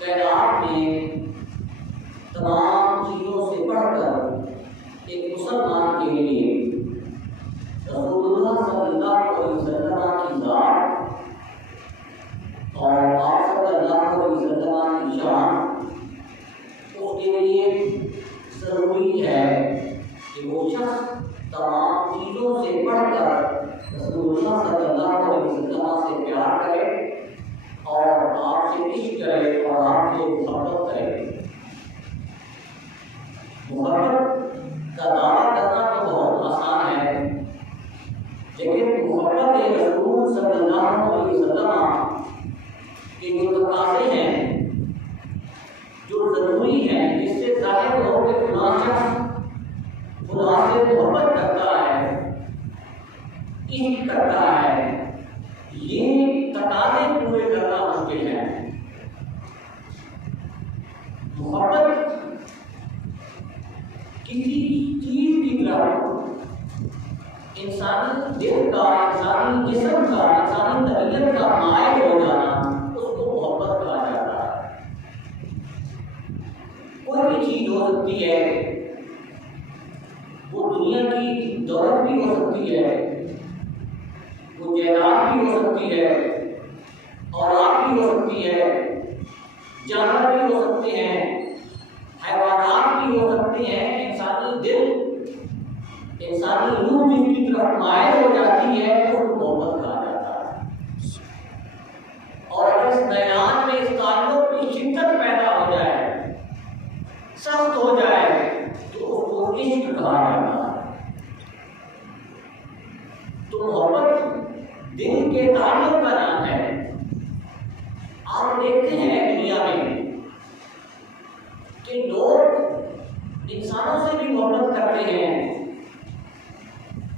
کائنات میں تمام چیزوں سے بڑھ کر ایک مسلمان کے لیے رسول اللہ صلی اللہ علیہ وسلم کی ذات اور آپ صلی اللہ علیہ وسلم کی شان اس کے لیے ضروری ہے کہ وہ شخص تمام چیزوں سے بڑھ کر رسول اللہ صلی اللہ علیہ وسلم سے پیار کرے اور آپ سے عشق کرے اور آپ سے محبت کرے۔ محبت کا دعویٰ کرنا تو بہت آسان ہے، لیکن محبت رسول صلی اللہ علیہ وسلم کے جو تقاضے ہیں، جو ضروری ہیں، جس سے ظاہر ہو کہ فلاں شخص خدا سے محبت کرتا ہے، عشق کرتا ہے، یہ تقاضے پورے کرنا مشکل ہے۔ محبت کسی چیز کی طرف انسانی دل کا، انسانی جسم کا، انسانی طبیعت کا مائل ہو جانا، اس کو محبت کہا جاتا ہے۔ کوئی بھی چیز ہو سکتی ہے، وہ دنیا کی دولت بھی ہو سکتی ہے، وہ جائیداد بھی ہو سکتی ہے، اولاد بھی ہو سکتی ہے، جانور بھی ہو سکتے ہیں، حیوانات بھی ہو سکتے ہیں۔ انسانی دل، انسانی روح جس کی طرف مائل ہو جاتی ہے تو محبت کہا جاتا ہے۔ اور اگر اس میدان میں اس تعلق کی شدت پیدا ہو جائے، سخت ہو جائے، تو اس کو عشق کہا جاتا ہے۔ تو محبت دل کے تعلق کا نام ہے۔ آپ دیکھتے ہیں دنیا میں کہ لوگ انسانوں سے بھی محبت کرتے ہیں۔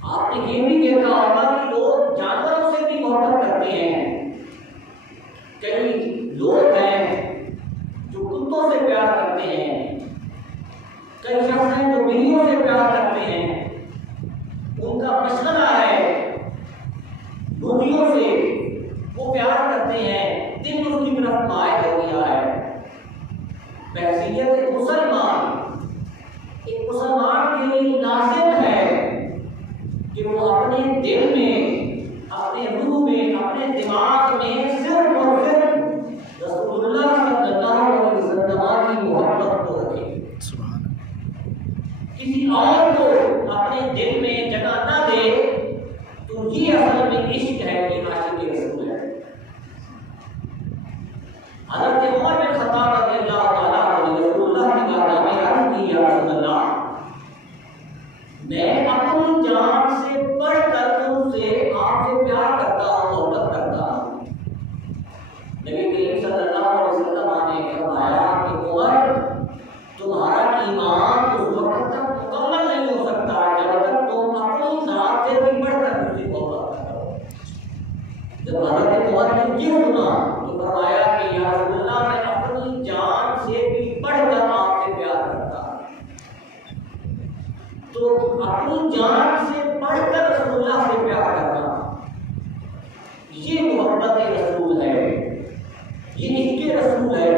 آپ نے یہ بھی دیکھا ہوگا کہ لوگ جانوروں سے بھی محبت کرتے ہیں۔ کئی لوگ ہیں جو کتوں سے پیار کرتے ہیں، کئی شخص ہیں جو بلیوں سے پیار کرتے ہیں۔ ان کا مسئلہ ہے مرغیوں سے وہ پیار کرتے ہیں، دل اس کی طرف مائل ہو گیا ہے۔ بحیثیت ایک مسلمان کے لیے لازم ہے کہ وہ اپنے دل میں، اپنے روح میں، اپنے دماغ میں صرف اور صرف رسول اللہ صلی اللہ علیہ وسلم کی محبت کو رکھے، کسی اور کو اپنے دل میں جگہ نہ دے۔ تو یہ اصل میں عشق ہے، یہ عاشق رسول ہے۔ حضرت عمر بن خطاب رضی اللہ تعالیٰ عنہ رسول اللہ کی بارگاہ میں عرض کی، یا رسول اللہ، میں اپنی جان سے بڑھ کر تم سے، آپ سے پیار کرتا ہوں، محبت کرتا ہوں۔ نبی کریم صلی اللہ علیہ وسلم نے فرمایا کہ عمر، تمہارا ایمان اس وقت تک مکمل نہیں ہو سکتا جب تک تم اپنی ذات سے بھی بڑھ کر مجھ سے محبت کرو۔ جب حضرت عمر نے یہ سنا تو فرمایا کہ یا رسول اللہ، میں اپنی جان سے بھی بڑھ کر آپ سے پیار کرتا ہوں۔ تو اپنی جان سے بڑھ کر رسول اللہ سے پیار کرنا، یہ محبت رسول ہے، یہ عشق رسول ہے۔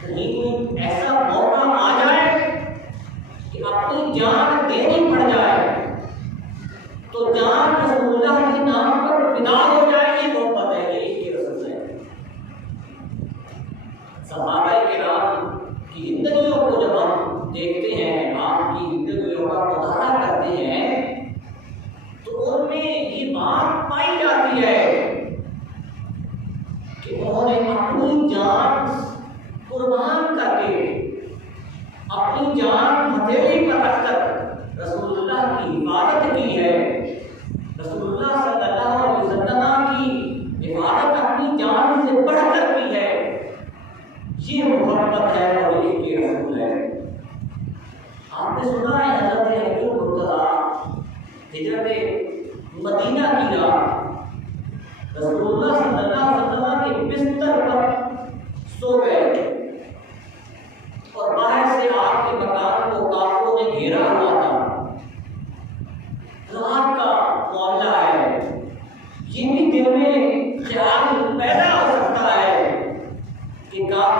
کہیں کوئی ایسا موقع آ جائے کہ اپنی جان دینی پڑ جائے تو جان رسول اللہ کے نام پر فدا ہو جائے، یہ محبت ہے، یہ عشق رسول ہے۔ صحابہ کرام کی زندگیوں کو جب ہم دیکھتے ہیں، آپ کی زندگیوں کا مطالعہ کرتے ہیں، تو ان میں یہ بات پائی جاتی ہے کہ انہوں نے اپنی جان قربان کر کے، اپنی جان ہتھیلی پر رکھ کر رسول اللہ کی حفاظت کی ہے۔ رسول اللہ صلی اللہ علیہ وسلم کی حفاظت اپنی جان سے بڑھ کر کی ہے۔ یہ محبت ہے اور یہ رسول ہے۔ آپ نے سنا ہے حضرت حضور مرتضیٰ ہجرت مدینہ کی رات رسول اللہ صلی اللہ علیہ وسلم کے بستر پر سو گئے اور باہر سے آپ کے مکان کو کافروں نے گھیرا ہوا تھا۔ رات کا معاملہ ہے، یہ بھی دل میں خیال پیدا ہو سکتا ہے کہ کافر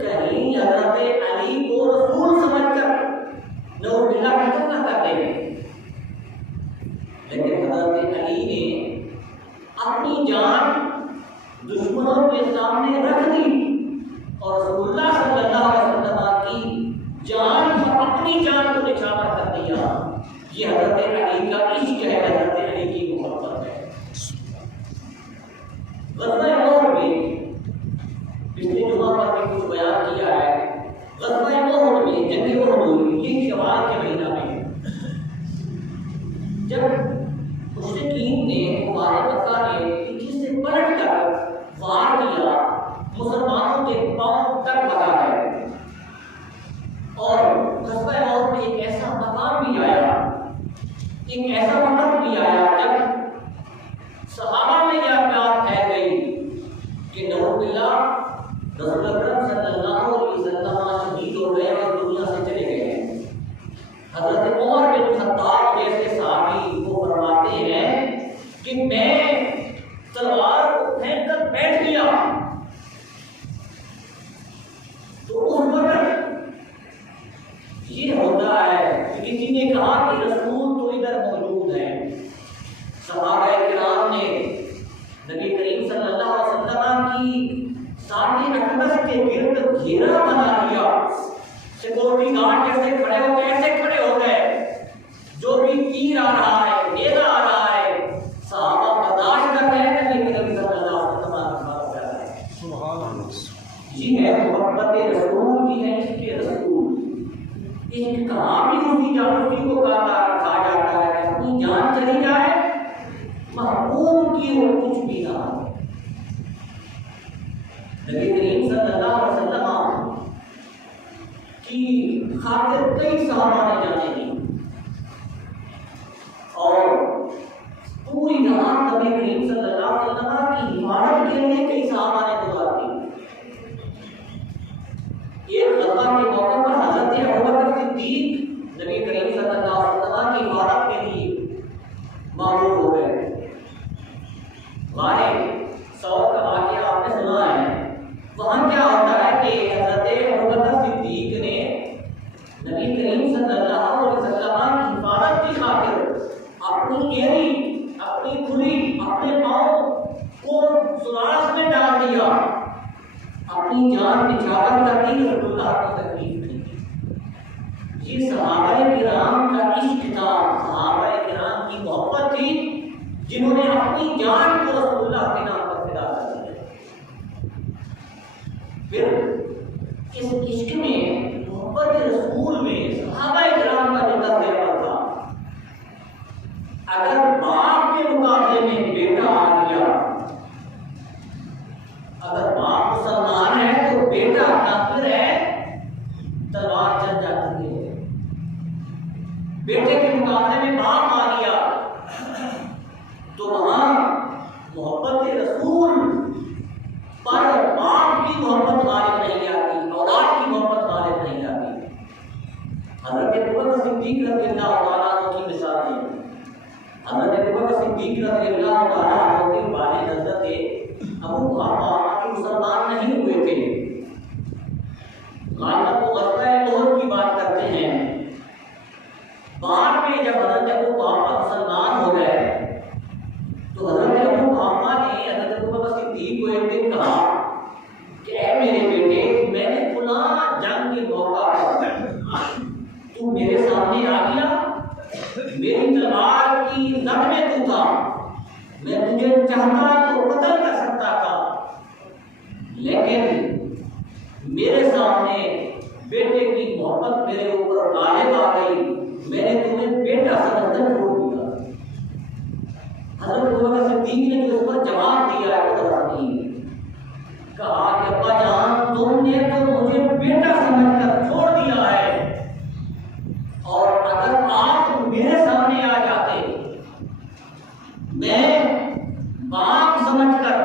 کہیں حضرت علی کو رسول سمجھ کر نعوذ باللہ ختم نہ کر دیں، لیکن حضرت علی نے اپنی جان دشمنوں کے سامنے رکھ دی اور رسول اللہ صلی اللہ علیہ وسلم کی جان پر اپنی جان کو نچھاور کر دیا۔ یہ حضرت علی کا عشق ہے، حضرت علی کی محبت ہے۔ غزوہ احد میں پچھلے جمعہ پر بھی کچھ بیان کیا ہے، غزوہ احد میں جنگ احد ہوئی، یہ شوال کے مہینہ میں، جب مشرکین نے کفار مکہ نے پیچھے سے پلٹ کر وار کیا، مسلمانوں کے پاؤں تک بھگا گئے، اور غزوہ احد میں ایک ایسا مقام بھی آیا، ایک ایسا وقت بھی آیا جب صحابہ میں یہ بات پھیل گئی کہ نعوذ باللہ رسول اکرم صلی اللہ علیہ وسلم شہید ہو گئے اور دنیا سے چلے گئے۔ حضرت عمر بن خطاب جیسے صحابی وہ فرماتے ہیں کہ میں تلوار کو پھینک کر بیٹھ گیا، تو اس وقت یہ ہوتا ہے کہ کسی نے کہا کہ رسول تو ادھر موجود ہیں۔ صحابہ کرام نے نبی کریم صلی اللہ علیہ وسلم کی ساتھ اقدس کے گرد گھیرا بنا لیا، سیکورٹی گارڈ جیسے کھڑے ہو گئے، ایسے کھڑے ہو گئے، جو بھی تیر آ رہا ہے، نیزہ آ رہا ہے، صحابہ برداشت کر رہے ہیں، نبی کریم صلی اللہ علیہ وسلم کر رہے ہیں۔ سبحان اللہ، یہ ہے محبت رسول، یہ ہے عشق رسول۔ عشق کہاں بھی اسی جانتی کو کہا جاتا ہے کہ اپنی جان چلی جائے، محبوب کی اور کچھ بھی نہ ہو۔ نبی کریم صلی اللہ علیہ وسلم کی خاطر کئی صحابہ نے جانے دی، اور پوری رات نبی کریم صلی اللہ علیہ وسلم کی حفاظت کے لیے کئی صحابہ نے گزار دی۔ ایک غزوہ کے موقع پر حضرت ابوبکر صدیق نبی کریم صلی اللہ علیہ وسلم کی حفاظت کے لیے معمور ہو گئے۔ غائب سو کا واقعہ آپ نے سنا ہے، وہاں کیا ہوتا ہے کہ حضرت ابوبکر صدیق نے نبی کریم صلی اللہ علیہ وسلم کی حفاظت کی خاطر اپنی ایڑی، اپنی کھلی، اپنے پاؤں کو سوراخ میں ڈال دیا، اپنی جان نچھاور کر دی، رسول اللہ کو تکلیف نہیں دی۔ یہ صحابہ کرام کا عشق تھا، صحابہ کرام کی محبت تھی، جنہوں نے اپنی جان کو رسول اللہ کے نام پر فدا کر دیا۔ پھر اس عشق میں، محبت رسول میں صحابہ کرام کا جو طرز عمل تھا، اگر باپ کے مقابلے میں بیٹا آ گیا، اگر باپ مسلمان ہے تو بیٹا کافر ہے، تلوار چل جاتی ہے۔ بیٹے کے مقابلے میں باپ آ گیا تو وہاں محبت رسول پر باپ کی محبت غالب نہیں آتی، اولاد کی محبت غالب نہیں آتی۔ حضرت ابوبکر صدیق رضی اللہ تعالیٰ عنہ کی مثال ہے۔ حضرت ابوبکر صدیق رضی اللہ تعالیٰ عنہ کے والد حضرت ابو قحافہ مسلمان نہیں ہوئے تھے۔ غالباً وہ غزوہ احد کی بات کرتے ہیں۔ بعد میں جب حضرت ابو قحافہ مسلمان ہو گئے تو حضرت ابو قحافہ نے حضرت ابوبکر صدیق کو ایک دن کہا کہ اے میرے بیٹے، میں نے فلاں جنگ کے موقع پر تو میرے سامنے آ گیا، میری تلوار کی زد میں تو تھا، میں تجھے چاہتا تو قتل کر سکتا تھا، لیکن میرے سامنے بیٹے کی محبت میرے اوپر غالب آ گئی، میں نے تمہیں بیٹا سمجھ کر چھوڑ دیا۔ حضرت ابوبکر صدیق نے جو اس پر جواب دیا ہے وہ نہیں کہا کہ ابا جان، تم نے تو مجھے بیٹا سمجھ کر چھوڑ دیا ہے، اور اگر آپ میرے سامنے آ جاتے، میں باپ سمجھ کر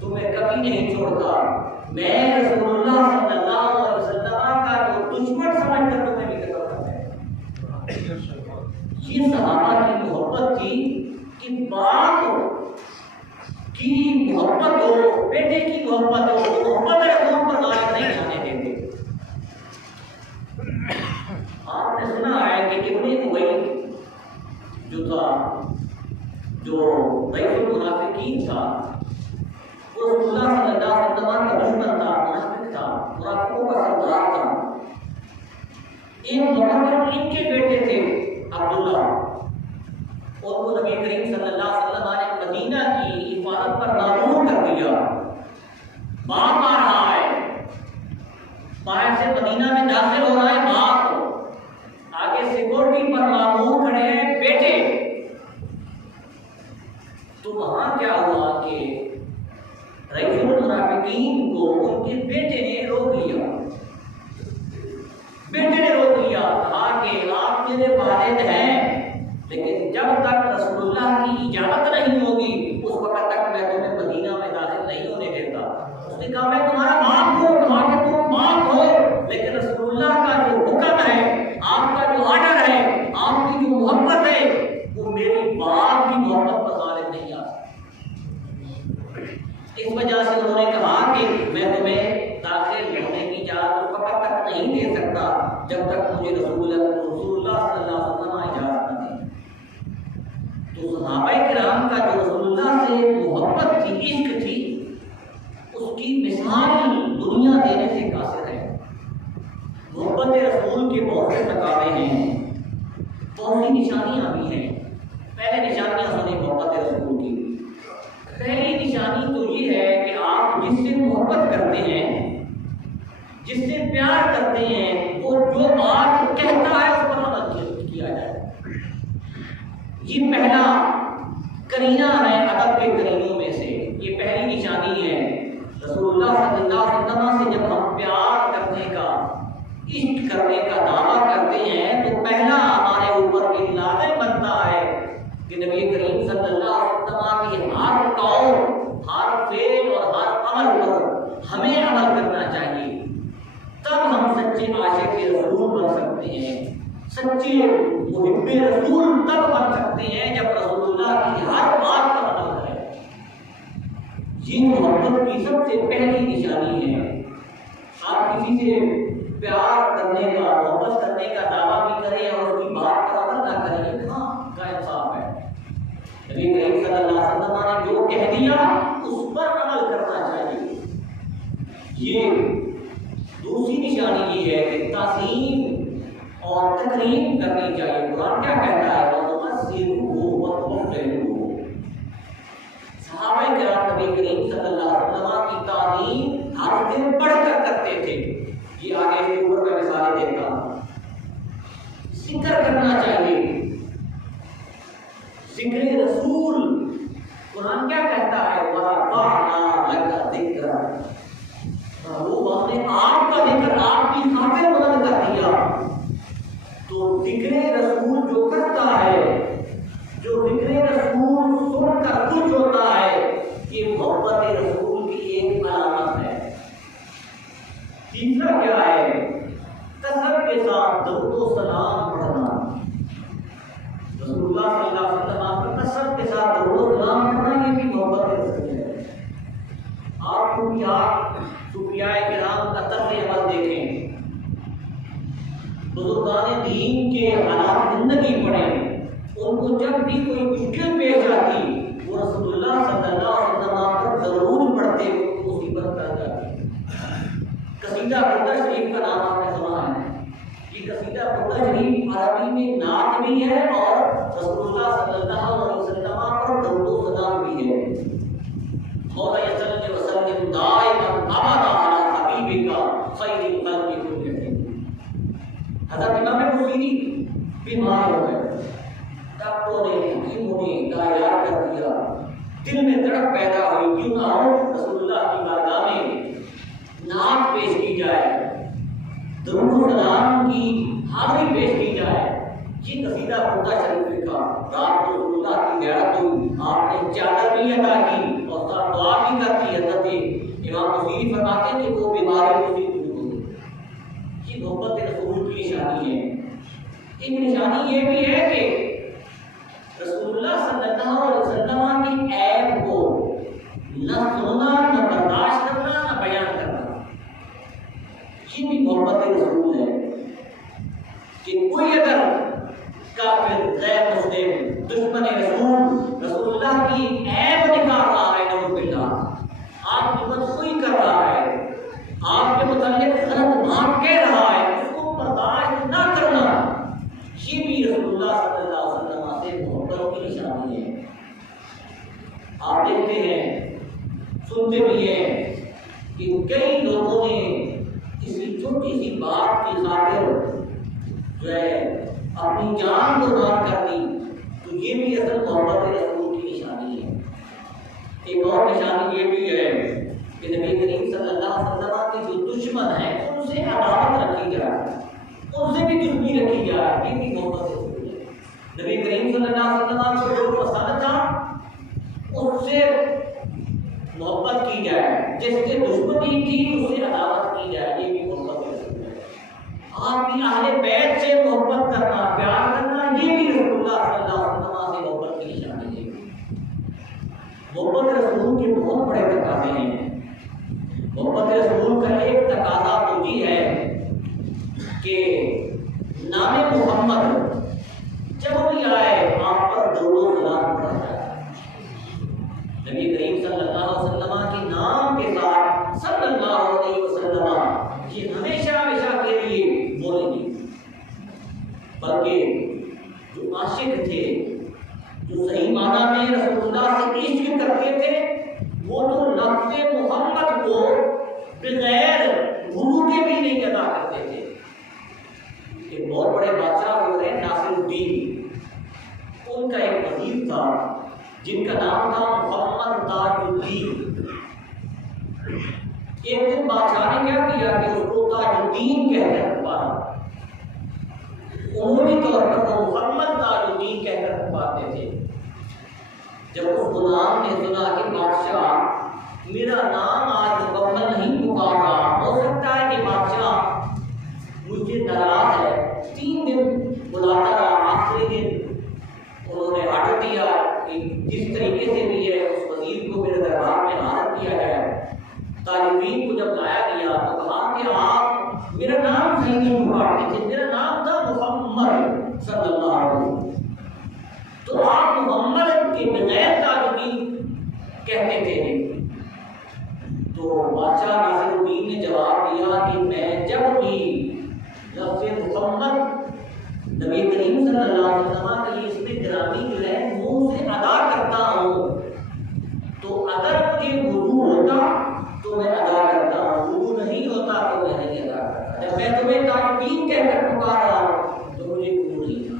تمہیں کبھی نہیں چھوڑتا، میں رسول اللہ صلی اللہ علیہ وسلم کا جو دشمن سمجھ کر تمہیں بھی قتل کرتا ہے۔ یہ صحابہ کی محبت تھی کہ باپ کی محبت ہو، بیٹے کی محبت ہو، محبت رسول پر غالب نہیں آنے دیتے۔ سے مدینہ میں داخل ہو رہا ہے باپ، آگے سیکورٹی پر مامور کھڑے ہیں بیٹے. تو وہاں کیا ہوا کہ رئیس المنافقین کو ان کے بیٹے نے روک لیا. بیٹے نے روک لیا، کہا کہ آپ میرے والد ہیں، لیکن جب تک رسول اللہ کی اجازت نہیں ہوگی اس وقت تک میں تمہیں مدینہ میں داخل نہیں ہونے دیتا. اس نے کہا میں تمہارا باپ ہوں. کہا کہ تم باپ ہو، لیکن رسول اللہ کا جو حکم ہے، آپ کا جو آرڈر ہے، آپ کی جو محبت ہے، وہ میری باپ کی محبت پر غالب نہیں آ سکتی. اس وجہ سے انہوں نے کہا کہ میں تمہیں داخل ہونے کی اجازت اس وقت تک نہیں دے سکتا جب تک مجھے رسول اللہ صلی اللہ علیہ وسلم اجازت نہ دیں. تو صحابہ کرام کا جو رسول اللہ سے محبت تھی، عشق تھی، اس کی مثال دنیا دینے سے قاصر ہے. محبت رسول کے بہت سے مقامے ہیں، بہت سی نشانیاں بھی ہیں. پہلے نشانیاں سنیں محبت رسول کی. پہلی نشانی تو یہ ہے کہ آپ جس سے محبت کرتے ہیں، جس سے پیار کرتے ہیں، وہ جو بات کہتا ہے اس پر عمل کیا جائے. یہ پہلا کرینہ ہے ادب کے کرینوں میں سے، یہ پہلی نشانی ہے. رسول اللہ صلی اللہ علیہ وسلم سے جب ہم پیار کرنے کا، عشق کرنے کا دعویٰ کرتے ہیں تو پہلا ہمارے اوپر بھی لازم بنتا ہے کہ نبی کریم صلی اللہ علیہ وسلم کی ہر قول، ہر فعل اور ہر عمل پر ہمیں عمل کرنا چاہیے. تب ہم سچے عاشق رسول بن سکتے ہیں. سچے محب رسول تب بن سکتے ہیں جب رسول اللہ کی ہر بات پر عمل کریں. یہ محبت کی سب سے پہلی نشانی ہے. آپ کسی سے پیار کرنے کا، محبت کرنے کا دعویٰ بھی کریں اور اس کی بات پر عمل نہ کریں، کہاں کا انصاف ہے؟ نبی کریم صلی اللہ علیہ وسلم نے جو کہہ دیا اس پر عمل کرنا چاہیے. یہ دوسری نشانی یہ ہے کہ تعظیم اور تکریم کرنی چاہیے. قرآن کیا کہتا ہے؟ صحابہ کرام نبی کریم صلی اللہ علیہ وسلم کی تعظیم ہر دن بڑھ کر کرتے تھے. یہ آگے سے اوپر کا مثال دیتا ہوں. ذکر کرنا چاہیے، ذکر رسول. قرآن کیا کہتا ہے؟ وَرَفَعْنَا لَكَ ذِكْرَكَ. وہ ہم نے آپ کا ذکر آپ کی خاطر بلند کر دیا. تو ذکر رسول جو کرتا ہے، جو ذکر رسول سن کر خوش ہوتا ہے، یہ محبت رسول کی ایک علامت ہے. تیسرا کیا ہے؟ کثرت کے ساتھ درود و سلام پڑھنا. رسول اللہ صلی اللہ علیہ وسلم پر کثرت کے ساتھ درود و سلام پڑھنا یہ بھی محبت رسول ہے. آپ کو کیا صوفیاء کرام کا طرز عمل دیکھیں، بزرگان دین کے حالات زندگی پڑھیں. ان کو جب بھی کوئی مشکل پیش آتی وہ رسول اللہ صلی اللہ علیہ وسلم پر ضرور پڑھتے، مصیبت ٹل جاتی. قصیدہ بردہ شریف کا نام آپ نے سنا ہے. یہ قصیدہ بردہ شریف عربی میں نعت بھی ہے اور رسول اللہ صلی اللہ علیہ وسلم پر درود و سلام بھی ہے. مولا صلی وسلم دائما ابدا علی حبیبک خیر الخلق کلہم. حضرت امام بصیری بیمار ہو گئے، ڈاکٹروں نے، حکیموں نے کا علاج کر دیا. دل میں تڑپ پیدا ہوئی کیوں نہ ہو رسول اللہ کی بارگاہ میں نعت پیش کی جائے، درود و سلام کی حاضری پیش کی جائے. یہ قصیدہ بردہ شریف لکھا. رات کو رسول اللہ کی زیارت ہوئی، آپ نے چادر بھی عطا کی اور ساتھ دعا بھی کر دی. حضرت امام بصیری فرماتے کہ وہ بیماری اس کی دور ہو گئی. یہ محبت رسول کی نشانی ہے. ایک نشانی یہ بھی ہے کہ رسول اللہ صلی اللہ علیہ وسلم کی عیب کو نہ سننا، نہ برداشت کرنا، نہ بیان کرنا. یہ بھی محبت رسول ہے کہ کوئی اگر کافر، غیر مسلم، دشمن رسول اللہ کی عیب نکال رہا ہے، نعوذ باللہ، آپ کی بدخوئی کر رہا ہے، آپ کے متعلق غلط بات کہہ رہا ہے، اس کو برداشت نہ کرنا، یہ بھی رسول اللہ صلی اللہ علیہ وسلم سے محبت کی نشانی ہے. آپ دیکھتے ہیں، سنتے بھی ہیں کہ کئی لوگوں نے اس چھوٹی سی بات کی خاطر جو ہے اپنی جان قربان کر دی، تو یہ بھی اصل محبت رسول کی نشانی ہے۔ ایک اور نشانی یہ بھی ہے کہ نبی کریم صلی اللہ علیہ وسلم کے جو دشمن ہیں ان سے عداوت رکھی جائے، ان سے بھی دشمنی رکھی جائے، یہ بھی محبت رسول ہے۔ نبی کریم صلی اللہ علیہ وسلم کو جو پسند تھا اس سے محبت کی جائے، جس سے دشمنی تھی اس سے عداوت کی جائے، یہ بھی محبت رسول ہے۔ آپ کی اہل بیت سے محبت کرنا، پیار کرنا، یہ بھی رسول اللہ صلی اللہ علیہ وسلم سے محبت کی نشانی ہے۔ محبت رسول کے بہت بڑے تقاضے ہیں۔ محبت رسول کا ایک تقاضا تو یہ ہے کہ نام محمد جب بھی آئے آپ پر درود و سلام پڑھا جائے۔ نبی کریم صلی اللہ علیہ وسلم کے نام کے ساتھ صلی اللہ علیہ وسلم یہ ہمیشہ ہمیشہ کے لیے بولیں گے، بلکہ جو عاشق تھے، جو صحیح معنی میں رسول اللہ سے عشق کرتے تھے، وہ تو لفظ محمد کو بغیر وضو کے بھی نہیں ادا کرتے تھے۔ ایک بہت بڑے بادشاہ ہوئے ناصر الدین، ان کا ایک وزیر تھا جن کا نام تھا محمد تاج الدین۔ ایک دن بادشاہ نے کیا کیا کہ اس کو تاج الدین کہہ کر پکارا، عمومی طور پر وہ محمد تاج الدین کہہ کر پکارتے تھے۔ جب اس غلام نے سنا کہ بادشاہ میرا نام آج مکمل نہیں پکار رہا، ہو سکتا ہے کہ بادشاہ مجھ سے ناراض ہے، 3 دن بلاتا رہا، آخری دن انہوں نے آرڈر دیا کہ جس طریقے سے بھی ہے اس وزیر کو میرے دربار میں حاضر کیا جائے۔ طالبین کو جب لایا گیا تو کہا کہ آپ میرا نام صحیح نہیں پکارتے تھے، میرا نام تھا محمد صلی اللہ علیہ وسلم، تو آپ محمد کے بغیر طالبین کہتے تھے۔ تو بادشاہ ناصر الدین نے جواب دیا کہ میں جب بھی لفظ محمد نبی کریم صلی اللہ علیہ وسلم کے لیے اس میں گرامی جو ہے منہ سے ادا کرتا ہوں، تو اگر مجھے وضو ہوتا تو میں ادا کرتا ہوں، وضو نہیں ہوتا تو میں نہیں ادا کرتا۔ جب میں تمہیں طالبین کہہ کر پکار رہا ہوں تو مجھے وضو نہیں تھا۔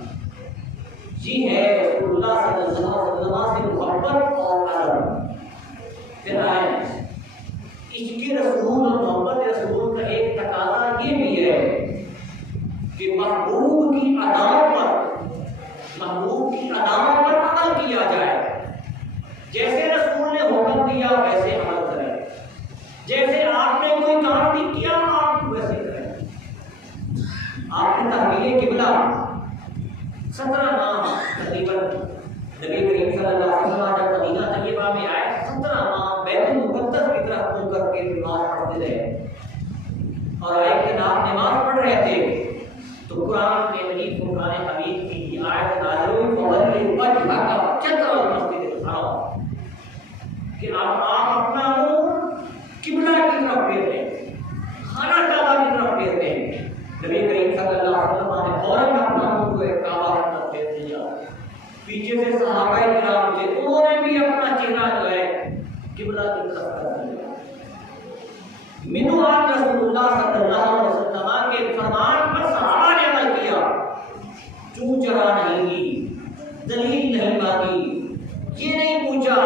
یہ ہے رسول اللہ صلی اللہ علیہ وسلم سے محبت اور ادب۔ پھر آئے عشق رسول اور محبت رسول کا ایک تقاضا یہ بھی ہے کہ محبوب کی اداؤں پر عمل کیا جائے۔ جیسے رسول نے حکم دیا ویسے عمل کریں، جیسے آپ نے کوئی کام بھی کیا آپ ویسے کریں۔ آپ نے تحویل قبلہ 17 نام تقریباً نبی کریم صلی اللہ علیہ وسلم جب مدینہ طیبہ میں آئے 17 نام بیت المقدس کی طرف منہ کر کے نماز پڑھتے رہے، اور ایک دن آپ نماز پڑھ رہے تھے تو قرآن کے مجید قرآن حمید کی آیت نازل ہوئی فَوَلِّ وَجْهَكَ شَطْرَ الْمَسْجِدِ الْحَرَامِ کہ آپ اپنا منہ قبلہ کی طرف پھیر دیں، خانہ کعبہ کی طرف پھیر دیں۔ نبی کریم صلی اللہ علیہ وسلم نے فوراً اپنا منہ کو کعبہ کی طرف پھیر دیا۔ پیچھے سے صحابہ کرام تھے، انہوں نے بھی اپنا چہرہ جو ہے قبلہ کی طرف کر دیا۔ منوال رسول اللہ صلی اللہ علیہ وسلم کے فرمان پر صحابہ نے عمل کیا، چوں چرا نہیں کی، دلیل نہیں مانگی، یہ نہیں پوچھا،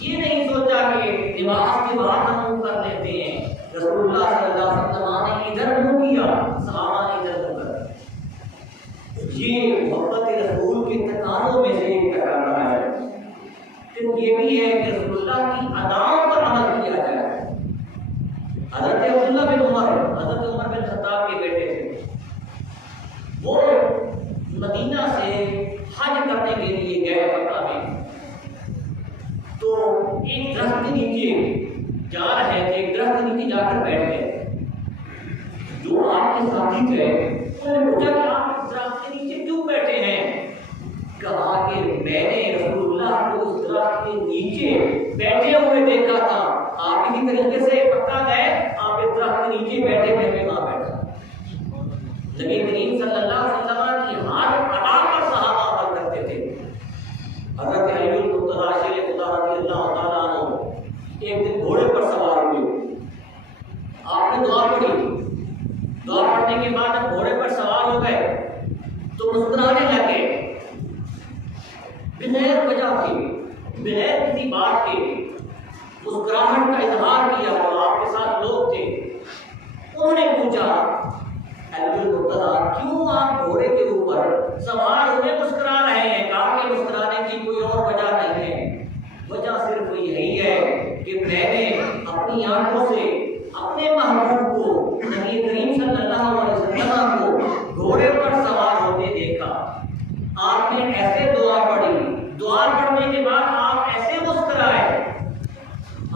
یہ نہیں سوچا کہ نماز کے بعد ہم کر لیتے ہیں۔ رسول اللہ صلی اللہ علیہ وسلم نے ادھر منہ کیا، صحابہ نے ادھر منہ کر۔ یہ محبت رسول کے تقاضوں میں سے ایک تقاضا ہے۔ پھر یہ بھی ہے کہ رسول اللہ کی اداؤں پر عمل کیا جائے۔ حضرت عبداللہ بن عمر، حضرت عمر بن خطاب کے بیٹے تھے، وہ مدینہ سے حج کرنے کے لیے گئے مکہ میں، تو ایک درخت کے نیچے جا رہے تھے، ایک درخت کے نیچے جا کر بیٹھ گئے۔ جو آپ کے ساتھی تھے انہوں نے پوچھا کہ آپ اس درخت کے نیچے کیوں بیٹھے ہیں؟ کہا کہ میں نے رسول اللہ کو اس درخت کے نیچے بیٹھے ہوئے دیکھا تھا، آپ اسی طریقے سے پکا گئے، آپ اس درخت کے نیچے بیٹھے میں وہاں بیٹھا۔ نبی کریم صلی اللہ علیہ وسلم کی ہر ادا پر صحابہ عمل کرتے تھے۔ حضرت علی المرتضیٰ شیر خدا رضی اللہ تعالیٰ عنہ ایک دن گھوڑے پر سوار ہوئے، آپ نے دعا پڑھی دعا پڑھنے کے بعد جب گھوڑے پر سوار ہو گئے تو مسکرانے لگے، بغیر وجہ کے، بغیر کسی بات کے مسکراہٹ کا اظہار کیا۔ اور آپ کے ساتھ لوگ تھے، انہوں نے پوچھا کیوں آپ گھوڑے کے اوپر سوار ہوئے مسکرا رہے ہیں؟ کہا کہ مسکرانے کی کوئی اور وجہ نہیں ہے، وجہ صرف یہی ہے کہ میں نے اپنی آنکھوں سے اپنے محبوب کو، نبی کریم صلی اللہ علیہ وسلم کو گھوڑے پر سوار ہوتے دیکھا۔ آپ نے ایسے دعا پڑھی، دعا پڑھنے کے بعد آپ ایسے مسکرائے،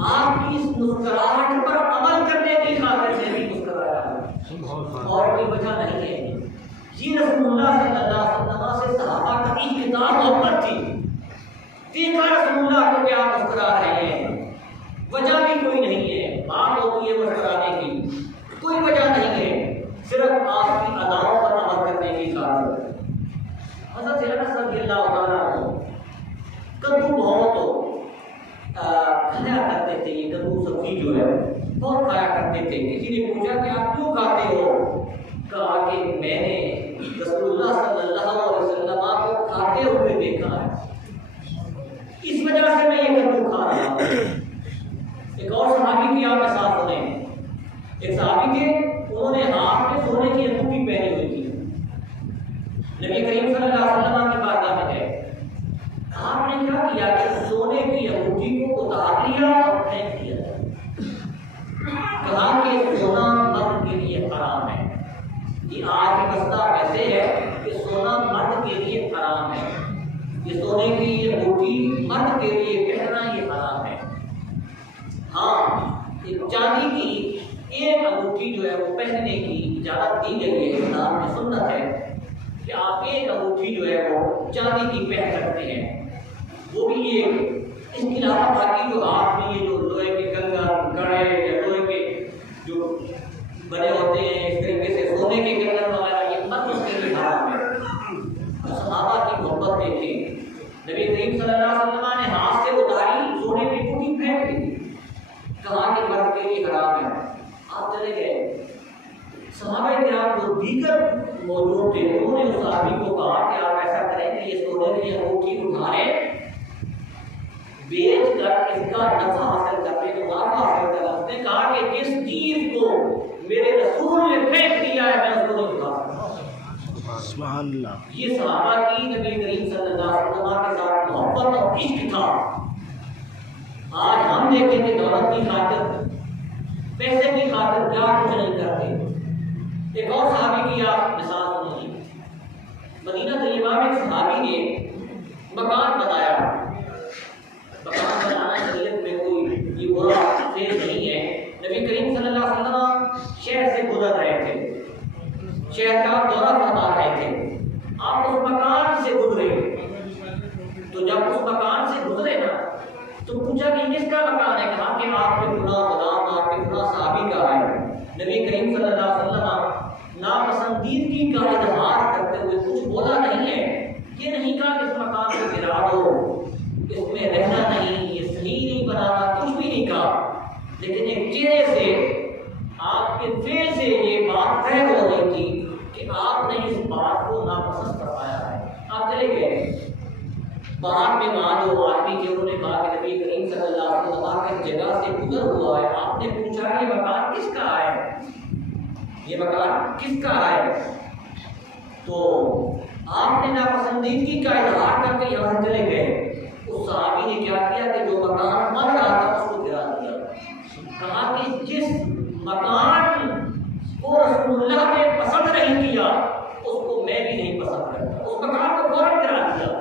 آپ کی اس مسکراہٹ پر عمل کرنے کی خاطر سے بھی مسکرایا، اور کوئی وجہ نہیں ہے۔ یہ رسول اللہ صلی اللہ علیہ وسلم سے صحابہ کا احترام محبت تھی۔ دیکھا رسول اللہ کو کہ آپ مسکرا رہے ہیں، وجہ بھی کوئی نہیں ہے، بات ہوتی ہے مسکرانے کی، کوئی وجہ نہیں ہے، صرف آپ کی اداؤں پر عمل کرنے کی خاطر۔ حضرت انس رضی اللہ تعالیٰ عنہ کدو بہت کھایا کرتے تھے، یہ کدو سبزی جو ہے بہت کھایا کرتے تھے۔ کسی نے پوچھا کہ آپ کیوں کھاتے ہو؟ کہا کہ میں نے رسول اللہ صلی اللہ علیہ وسلم کو کھاتے ہوئے دیکھا ہے، اس وجہ سے میں یہ کدو کھا رہا ہوں۔ ایک اور صحابی کی آپ مثال سنیں، ایک صحابی تھے، انہوں نے ہاتھ میں سونے کی انگوٹھی پہنی ہوئی تھی، نبی کریم صلی اللہ علیہ وسلم کی بارگاہ میں گئے، آپ نے کیا کیا کہ سونے کی انگوٹھی کو اتار لیا اور پھینک دیا، کہا کہ سونا مرد کے لیے حرام ہے۔ یہ آج کا مسئلہ ویسے ہے کہ سونا مرد کے لیے حرام ہے، یہ سونے کی یہ انگوٹھی مرد کے لیے پہننا یہ حرام ہے۔ ہاں، ایک چاندی کی ایک انگوٹھی جو ہے وہ پہننے کی اجازت دی گئی ہے، اسلام میں سنت ہے کہ آپ ایک انگوٹھی جو ہے وہ چاندی کی پہن سکتے ہیں، وہ بھی ایک۔ اس کے علاوہ باقی جو ہاتھ میں یہ جو لوہے کے کنگن، کڑے یا لوہے کے جو بنے ہوتے ہیں اس طریقے سے سونے کے کنگن وغیرہ، یہ مت اس کے لیے حرام ہے۔ صحابہ کی محبت دیکھیں، نبی کریم صلی اللہ علیہ وسلم نے ہاتھ سے اتاری سونے کی انگوٹھی پھینک دی، کہا کہ مرد کے لیے حرام ہے، آپ چلے گئے۔ صحابہ کرام جو دیگر موجود تھے انہوں نے اس صحابی کو کہا کہ آپ ایسا کریں کہ یہ سونے کی انگوٹھی اٹھائیں، بیچ کر اس کا نفع حاصل کرنے، منافع حاصل کرنا۔ اس نے کہا کہ جس چیز کو میرے رسول نے پھینک دیا ہے میں اس کو نہیں اٹھا سکتا۔ سبحان اللہ۔ یہ صحابہ کی نبی کریم صلی اللہ علیہ وسلم کے ساتھ محبت اور عشق تھا۔ آج ہم دیکھیں کہ دولت کی خاطر، پیسے کی خاطر کیا کچھ نہیں کرتے۔ ایک اور صحابی کی آپ مثال سنیے، مدینہ طیبہ میں ایک صحابی نے مکان بنایا، مکان بنانا شریعت میں کوئی یہ برا چیز نہیں ہے۔ نبی کریم صلی اللہ علیہ وسلم شہر سے گزر رہے تھے، شہر کا دورہ فرما رہے تھے، آپ اس مکان سے گزرے، تو جب اس مکان سے گزرے نا تو پوچھا کہ کس کا مکان ہے؟ کہا کہ آپ کے فلاں غلام، آپ کے فلاں صحابی کا ہے۔ نبی کریم صلی اللہ علیہ وسلم ناپسندیدگی کا اظہار کرتے ہوئے کچھ بولا نہیں ہے، یہ نہیں کہا کہ اس مکان کو گرا دو، اس میں رہنا نہیں، یہ صحیح نہیں بنانا، کچھ بھی نہیں کہا، لیکن ایک چہرے سے، آپ کے فعل سے یہ بات طے ہو رہی تھی کہ آپ نے اس بات کو ناپسند فرمایا ہے۔ آپ چلے گئے، باہر میں وہاں جو آدمی تھے انہوں نے کہا کہ نبی کریم صلی اللہ علیہ وسلم کی جگہ سے گزر ہوا ہے، آپ نے پوچھا یہ مکان کس کا ہے، یہ مکان کس کا ہے؟ تو آپ نے ناپسندیدگی کا اظہار کر کے یہاں سے چلے گئے۔ اس صحابی نے کیا کیا کہ جو مکان بن رہا تھا اس کو گرا دیا، کہا کہ جس مکان کو رسول اللہ نے پسند نہیں کیا اس کو میں بھی نہیں پسند کرتا، اس مکان کو فوراً گرا دیا۔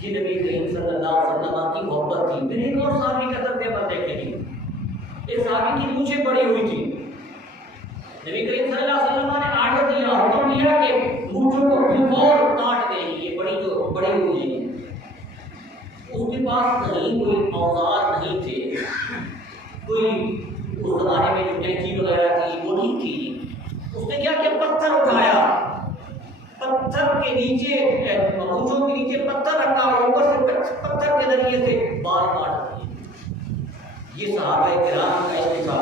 یہ نبی کریم صلی اللہ علیہ وسلم کی محبت تھی۔ پھر ایک اور صحابی کا طرز عمل دیکھیں گے، ایک صحابی کی مونچھیں بڑی ہوئی تھی، نبی کریم صلی اللہ علیہ وسلم نے آرڈر دیا، حکم دیا کہ مونچھوں کو بالفور کاٹ دیں، یہ بڑی ہوئی ہے۔ اس کے پاس کہیں کوئی اوزار نہیں تھے، کوئی اس زمانے میں جو کینچی وغیرہ تھی وہ نہیں تھی۔ اس نے کیا کہ پتھر اٹھایا، پتھر کے نیچے، مونچھوں کے نیچے پتھر رکھا اور اوپر سے پتھر کے ذریعے سے بال کاٹ دیے۔ یہ صحابہ کرام کا عشق تھا۔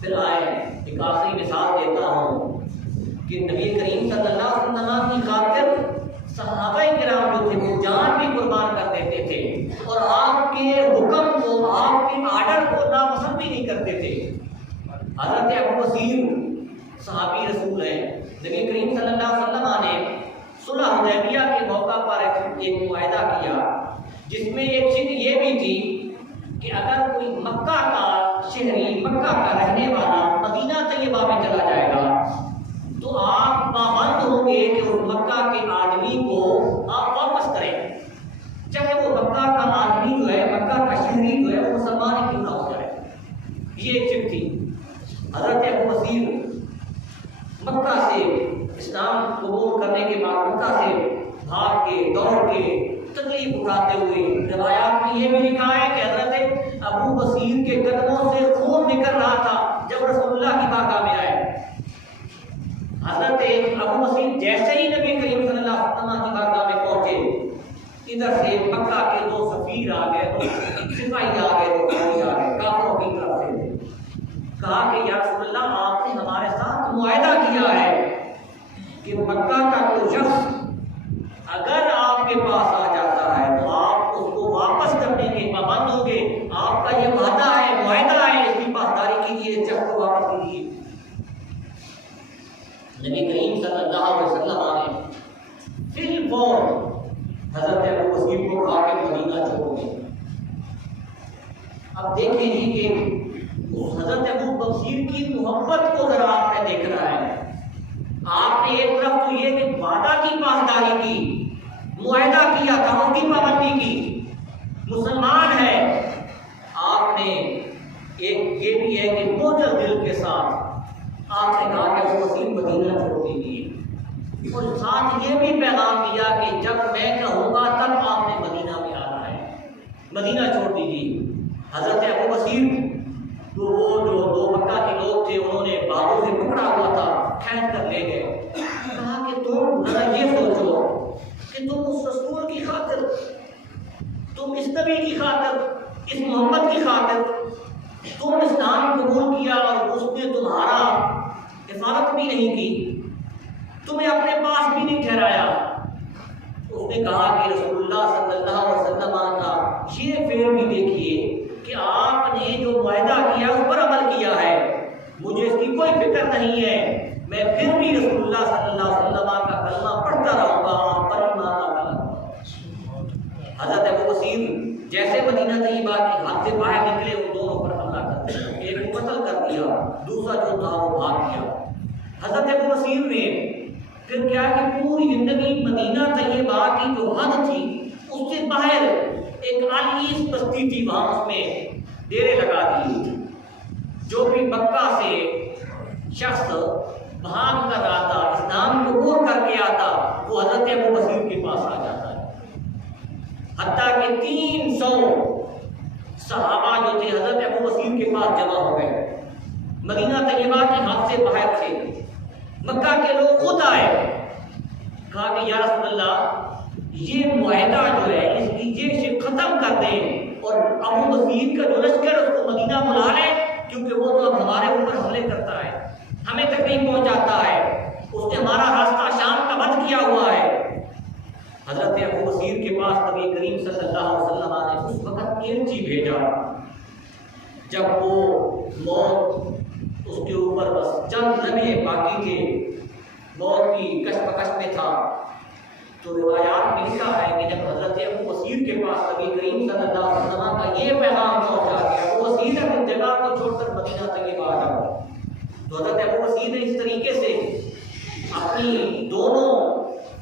پھر آئے، ایک آخری مثال دیتا ہوں، ابو بصیر صحابی رسول ہیں، نبی کریم صلی اللہ علیہ وسلم نے صلح حدیبیہ کے موقع پر ایک معاہدہ کیا جس میں ایک چیز یہ بھی تھی کہ اگر کوئی مکہ کا شہری، مکہ کا رہنے والا مدینہ طیبہ میں چلا جائے گا تو آپ پابند ہوں گے کہ اس مکہ کے آدمی کو آپ واپس کریں، چاہے وہ مکہ کا آدمی جو ہے، مکہ کا شہری جو ہے وہ مسلمان ہی کیوں نہ ہو جائے۔ یہ ایک چیز تھی۔ حضرت ابو بصیر مکہ سے اسلام قبول کرنے کے بعد مکہ سے بھاگ کے، دوڑ کے، تکلیف اٹھاتے ہوئے، روایات میں یہ بھی لکھا ہے کہ حضرت ابو بصیر کے قدموں سے خون نکل رہا تھا جب رسول اللہ کی بارگاہ میں آئے۔ حضرت ابو بصیر جیسے ہی نبی کریم صلی اللہ علیہ وسلم کی بارگاہ میں پہنچے، ادھر سے مکہ کے دو سفیر آ گئے، دو سپاہی آ گئے، دو فوجی آ گئے کافروں کی طرف سے، کہا کہ یا رسول اللہ آپ نے ہمارے ساتھ معاہدہ کیا ہے کہ مکہ کا کوئی شخص اگر آپ کے پاس آ جاتا ہے تو آپ اس کو واپس کرنے کے پابند ہوں گے، آپ کا یہ وعدہ ہے، معاہدہ ہے، اس کی پاسداری کیجیے، اس شخص کو واپس کیجیے۔ نبی کریم صلی اللہ علیہ وسلم نے فی الفور حضرت ابو بصیر کو کہا کہ مدینہ چھوڑ دیں۔ اب دیکھیں جی کہ اس حضرت ابو بصیر کی محبت کو ذرا آپ نے دیکھنا ہے۔ آپ نے ایک طرف تو یہ کہ وعدہ کی پاسداری کی، معاہدہ کیا تھا، ان کی پابندی کی، مسلمان ہے۔ آپ نے ایک یہ بھی ہے کہ بوجھل دل کے ساتھ آپ نے کہا کہ ابو بصیر مدینہ چھوڑ دیجیے، اور ساتھ یہ بھی پیغام دیا کہ جب میں کہوں گا تب آپ نے مدینہ میں آنا ہے، مدینہ چھوڑ دیجیے۔ حضرت ابو بصیر تو وہ جو دو مکہ کے لوگ تھے انہوں نے بازو سے پکڑا ہوا تھا، کھینچ کر لے گئے، کہا کہ تم ذرا یہ سوچو کہ تم اس رسول کی خاطر، تم اس نبی کی خاطر، اس محمد کی خاطر تم اسلام قبول کیا اور اس نے تمہارا حفاظت بھی نہیں کی، تمہیں اپنے پاس بھی نہیں ٹھہرایا۔ اس نے کہا کہ رسول اللہ صلی اللہ علیہ وسلم کا یہ فعل بھی دیکھیے کہ آپ نے جو معاہدہ کیا اس پر عمل کیا ہے، مجھے اس کی کوئی فکر نہیں ہے، میں پھر بھی رسول اللہ صلی اللہ علیہ وسلم کا کلمہ پڑھتا رہوں گا، آپ پر ایمان لاتا رہوں گا۔ حضرت ابو بصیر جیسے مدینہ طیبہ کی حد سے باہر نکلے ان دونوں پر حملہ کر دیا، ایک کو قتل کر دیا، دوسرا جو تھا وہ بھاگ گیا۔ حضرت ابو بصیر نے پھر کیا کہ پوری زندگی مدینہ طیبہ کی جو حد تھی اس سے باہر ایک عالیس بستی تھی، وہاں اس میں ڈیرے لگا دیے۔ جو بھی مکہ سے شخص بھاگ کر آتا، اسلام قبول کر کے آتا، وہ حضرت ابو بصیر کے پاس آ جاتا ہے۔ حتیٰ کہ 300 صحابہ جو تھے حضرت ابو بصیر کے پاس جمع ہو گئے، مدینہ طیبہ کی حد سے باہر تھے۔ مکہ کے لوگ خود آئے، کہا کہ یا رسول اللہ یہ معاہدہ جو ہے اس کی سے ختم کر دیں اور ابو بصیر کا جو لشکر اس کو مدینہ بلا لیں، کیونکہ وہ تو اب ہمارے اوپر حملے کرتا ہے، ہمیں تکلیف پہنچاتا ہے، اس نے ہمارا راستہ شام کا بند کیا ہوا ہے۔ حضرت ابو بصیر کے پاس نبی کریم صلی اللہ علیہ وسلم نے اس وقت ایلچی بھیجا، جب وہ موت اس کے اوپر بس چند لمحے باقی تھے، موت کی کشمکش میں تھا، تو روایات میں لکھا ہے کہ جب حضرت ابو بصیر کے پاس نبی کریم صلی اللہ علیہ وسلم کا یہ پیغام پہنچا کہ ابو بصیر اپنی جگہ کو چھوڑ کر مدینہ طیبہ آ جاؤ، تو حضرت ابو بصیر نے اس طریقے سے اپنی دونوں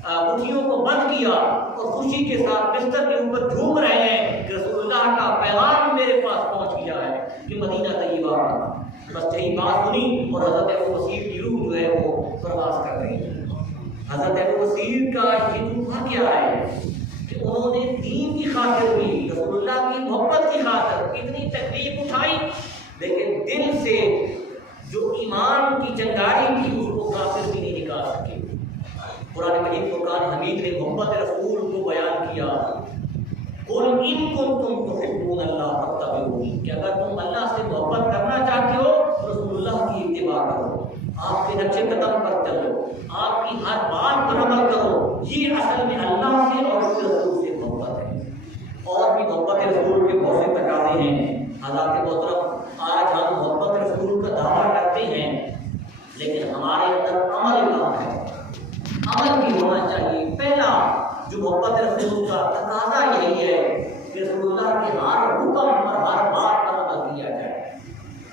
مٹھیوں کو بند کیا اور خوشی کے ساتھ بستر کے اوپر جھوم رہے ہیں کہ رسول اللہ کا پیغام میرے پاس پہنچ گیا ہے کہ مدینہ طیبہ۔ بس یہی بات سنی اور حضرت ابو بصیر کی روح جو ہے وہ پرواز کر رہی ہے۔ حضرت ابو بصیر کا یہ طوفہ کیا ہے کہ انہوں نے دین کی خاطر بھی، رسول اللہ کی محبت کی خاطر اتنی تکلیف اٹھائی، لیکن دل سے جو ایمان کی چنگاری تھی اس کو کافر بھی نہیں نکال سکے۔ قرآن مجید فرقان حمید نے محبت رسول کو بیان کیا، قل ان کنتم تحبون اللہ فاتبعونی، کہ اگر تم اللہ سے محبت کرنا چاہتے ہو رسول اللہ کی اتباع کرو، آپ کے نقش قدم پر چلو، آپ کی ہر بات پر عمل کرو، یہ اصل میں اللہ سے اور اس کے رسول سے محبت ہے۔ اور بھی محبت رسول کے بہت سے تقاضے ہیں۔ حضرات محترم، آج ہم محبت رسول کا دعویٰ کرتے ہیں، لیکن ہمارے اندر عمل کا ہے، عمل بھی ہونا چاہیے۔ پہلا جو محبت رسول کا تقاضا یہی ہے کہ رسول اللہ کے ہر حکم پر، ہر بات پر عمل کیا جائے،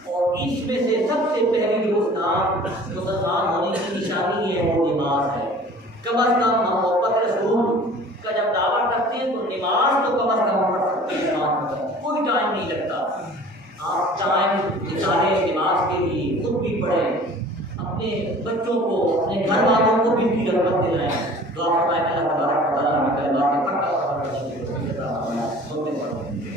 اور اس میں سے سب سے پہلی جو مسلمان ہونے کی نشانی ہے وہ نماز ہے۔ کم از کم ہم محبت رسول کا جب دعویٰ کرتے ہیں تو نماز تو کم از کم پڑھ سکتے ہیں، کوئی ٹائم نہیں لگتا، آپ ٹائم نکالیں نماز کے لیے، خود بھی پڑھیں، اپنے بچوں کو، اپنے گھر والوں کو بھی ان کی رغبت دلائیں۔ دعا فرمائیں کہ اللہ تبارک و تعالیٰ ہمیں کلمات پکا اور سنتے پڑھیں۔